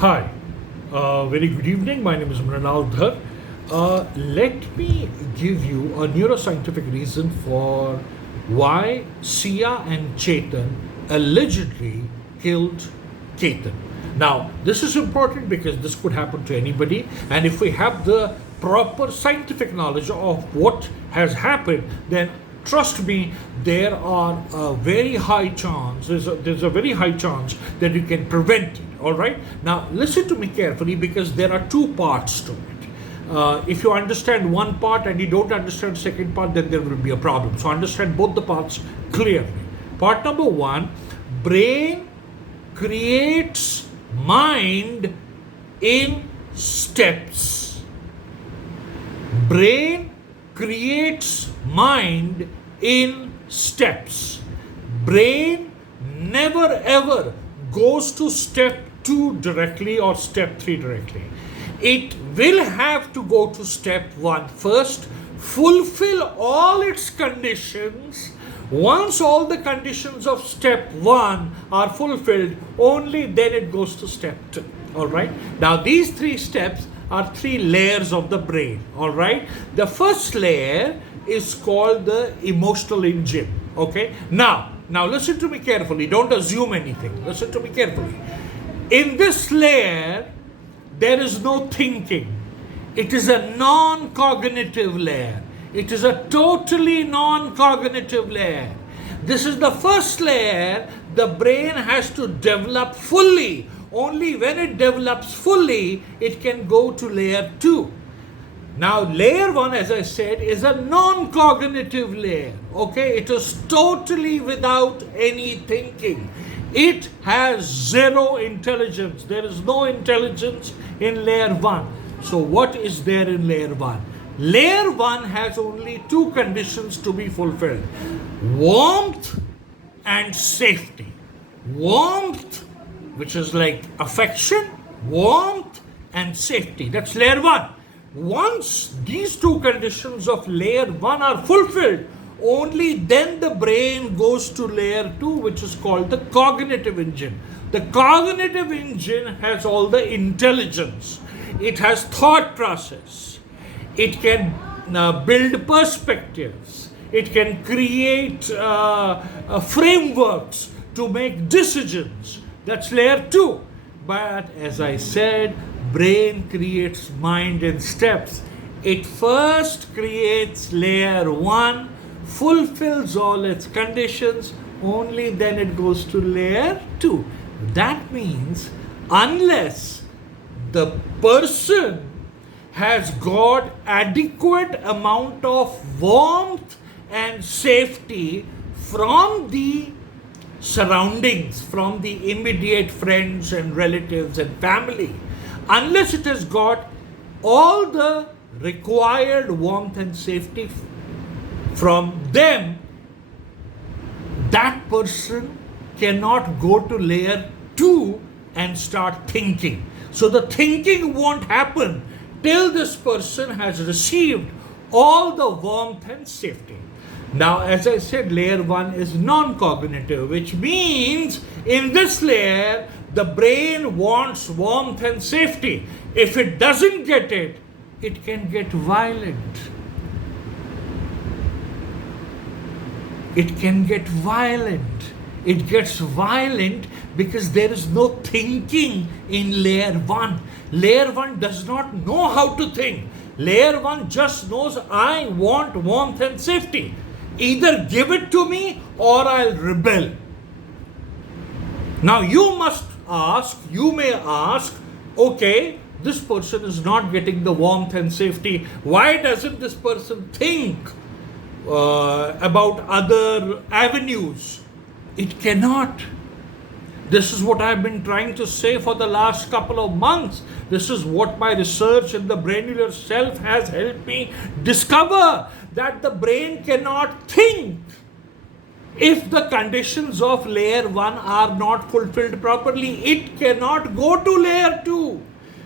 Hi, very good evening. My name is Mrinaldhar. Let me give you a neuroscientific reason for why Sia and Chetan allegedly killed Ketan. Now, this is important because this could happen to anybody, and if we have the proper scientific knowledge of what has happened, then trust me, there's a very high chance that you can prevent it. All right. Now, listen to me carefully because there are two parts to it. If you understand one part and you don't understand the second part, then there will be a problem. So understand both the parts clearly. Part number one: brain creates mind in steps. Brain creates mind in steps. Brain never ever goes to step 2 directly or step 3 directly. It will have to go to step 1 first, fulfill all its conditions. Once all the conditions of step 1 are fulfilled, only then it goes to step 2. All right. Now, these 3 steps are 3 layers of the brain. All right. The first layer is called the emotional engine. Okay. Now listen to me carefully. Don't assume anything. Listen to me carefully. In this layer, there is no thinking. It is a non-cognitive layer. It is a totally non-cognitive layer. This is the first layer the brain has to develop fully. Only when it develops fully, it can go to layer 2. Now, layer 1, as I said, is a non-cognitive layer. Okay, it is totally without any thinking. It has zero intelligence. There is no intelligence in layer 1. So, what is there in layer 1? Layer 1 has only 2 conditions to be fulfilled: warmth and safety. Warmth, which is like affection, warmth and safety. That's layer 1. Once these 2 conditions of layer 1 are fulfilled, only then the brain goes to layer 2, which is called the cognitive engine. The cognitive engine has all the intelligence. It has thought process. It can build perspectives. It can create frameworks to make decisions. That's layer 2. But as I said, brain creates mind in steps. It first creates layer 1, fulfills all its conditions, only then it goes to layer 2. That means unless the person has got adequate amount of warmth and safety from the surroundings, from the immediate friends and relatives and family, unless it has got all the required warmth and safety from them, that person cannot go to layer 2 and start thinking. So the thinking won't happen till this person has received all the warmth and safety. Now, as I said, layer 1 is non-cognitive, which means in this layer, the brain wants warmth and safety. If it doesn't get it, it can get violent. It can get violent. It gets violent because there is no thinking in layer 1. Layer 1 does not know how to think. Layer 1 just knows, I want warmth and safety. Either give it to me or I'll rebel. Now you may ask, okay, this person is not getting the warmth and safety. Why doesn't this person think about other avenues? It cannot. This is what I've been trying to say for the last couple of months. This is what my research in the granular self has helped me discover, that the brain cannot think if the conditions of layer 1 are not fulfilled properly. It cannot go to layer 2.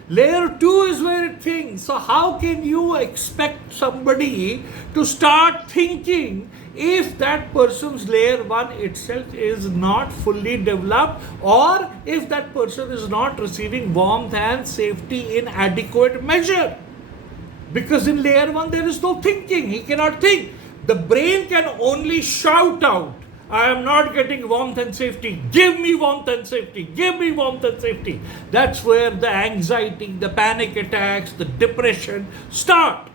Layer 2 is where it thinks. So how can you expect somebody to start thinking if that person's layer 1 itself is not fully developed, or if that person is not receiving warmth and safety in adequate measure. Because in layer 1 there is no thinking, he cannot think. The brain can only shout out, I am not getting warmth and safety, give me warmth and safety, give me warmth and safety. That's where the anxiety, the panic attacks, the depression start.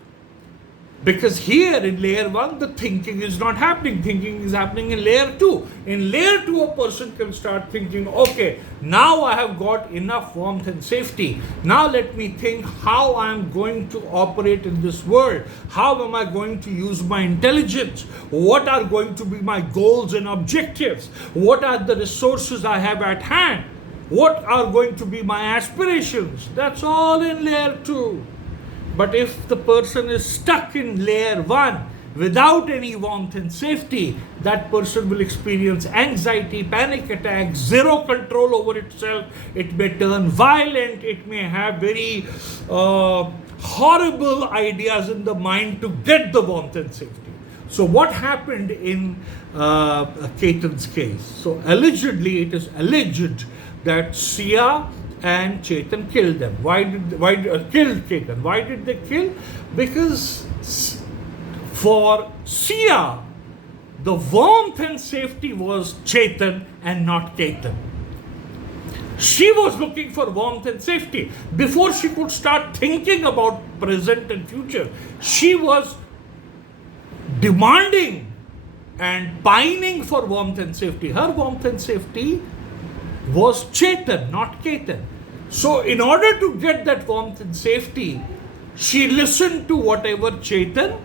Because here in layer 1, the thinking is not happening. Thinking is happening in layer 2. In layer 2, a person can start thinking, okay, now I have got enough warmth and safety. Now let me think how I am going to operate in this world. How am I going to use my intelligence? What are going to be my goals and objectives? What are the resources I have at hand? What are going to be my aspirations? That's all in layer 2. But if the person is stuck in layer 1 without any warmth and safety, that person will experience anxiety, panic attacks, zero control over itself. It may turn violent. It may have very horrible ideas in the mind to get the warmth and safety. So what happened in Ketan's case? So allegedly, it is alleged that Sia and Chetan killed them. Killed Ketan? Why did they kill? Because for Sia, the warmth and safety was Chetan and not Ketan. She was looking for warmth and safety. Before she could start thinking about present and future, she was demanding and pining for warmth and safety. Her warmth and safety was Chetan, not Ketan. So in order to get that warmth and safety, she listened to whatever Chetan,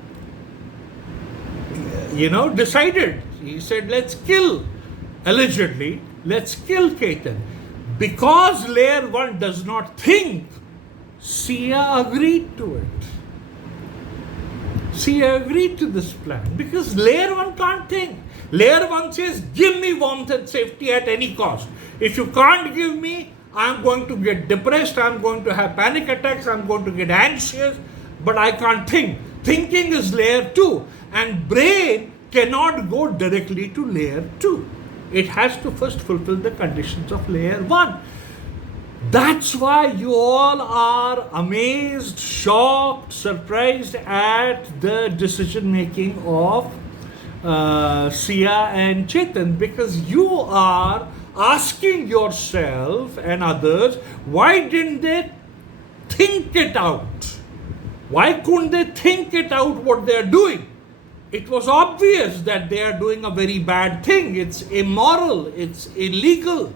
decided. He said, let's kill, allegedly, let's kill Ketan. Because layer 1 does not think, Sia agreed to it. Sia agreed to this plan because layer 1 can't think. Layer 1 says, give me warmth and safety at any cost. If you can't give me, I'm going to get depressed, I'm going to have panic attacks, I'm going to get anxious, but I can't think. Thinking is layer 2, and brain cannot go directly to layer 2. It has to first fulfill the conditions of layer 1. That's why you all are amazed, shocked, surprised at the decision making of Sia and Chetan, because you are asking yourself and others, why didn't they think it out? Why couldn't they think it out what they are doing? It was obvious that they are doing a very bad thing. It's immoral. It's illegal.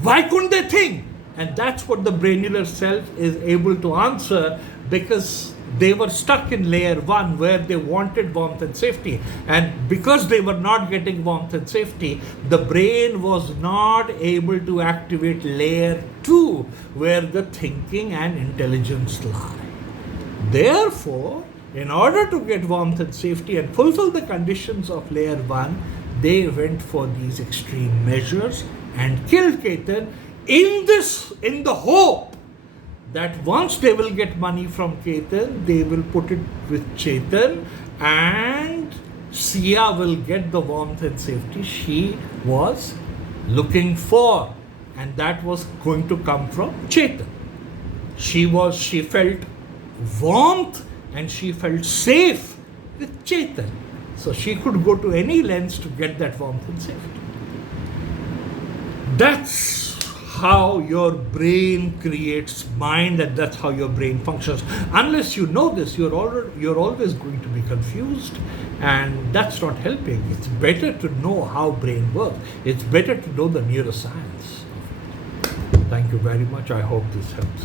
Why couldn't they think? And that's what the brainular self is able to answer, because they were stuck in layer 1 where they wanted warmth and safety. And because they were not getting warmth and safety, the brain was not able to activate layer 2 where the thinking and intelligence lie. Therefore, in order to get warmth and safety and fulfill the conditions of layer 1, they went for these extreme measures and killed Ketan in the hope that once they will get money from Ketan, they will put it with Chetan and Sia will get the warmth and safety she was looking for. And that was going to come from Chetan. She felt warmth and she felt safe with Chetan. So she could go to any lengths to get that warmth and safety. That's how your brain creates mind, and that's how your brain functions. Unless you know this, you're always going to be confused, and that's not helping. It's better to know how brain works. It's better to know the neuroscience. Thank you very much. I hope this helps.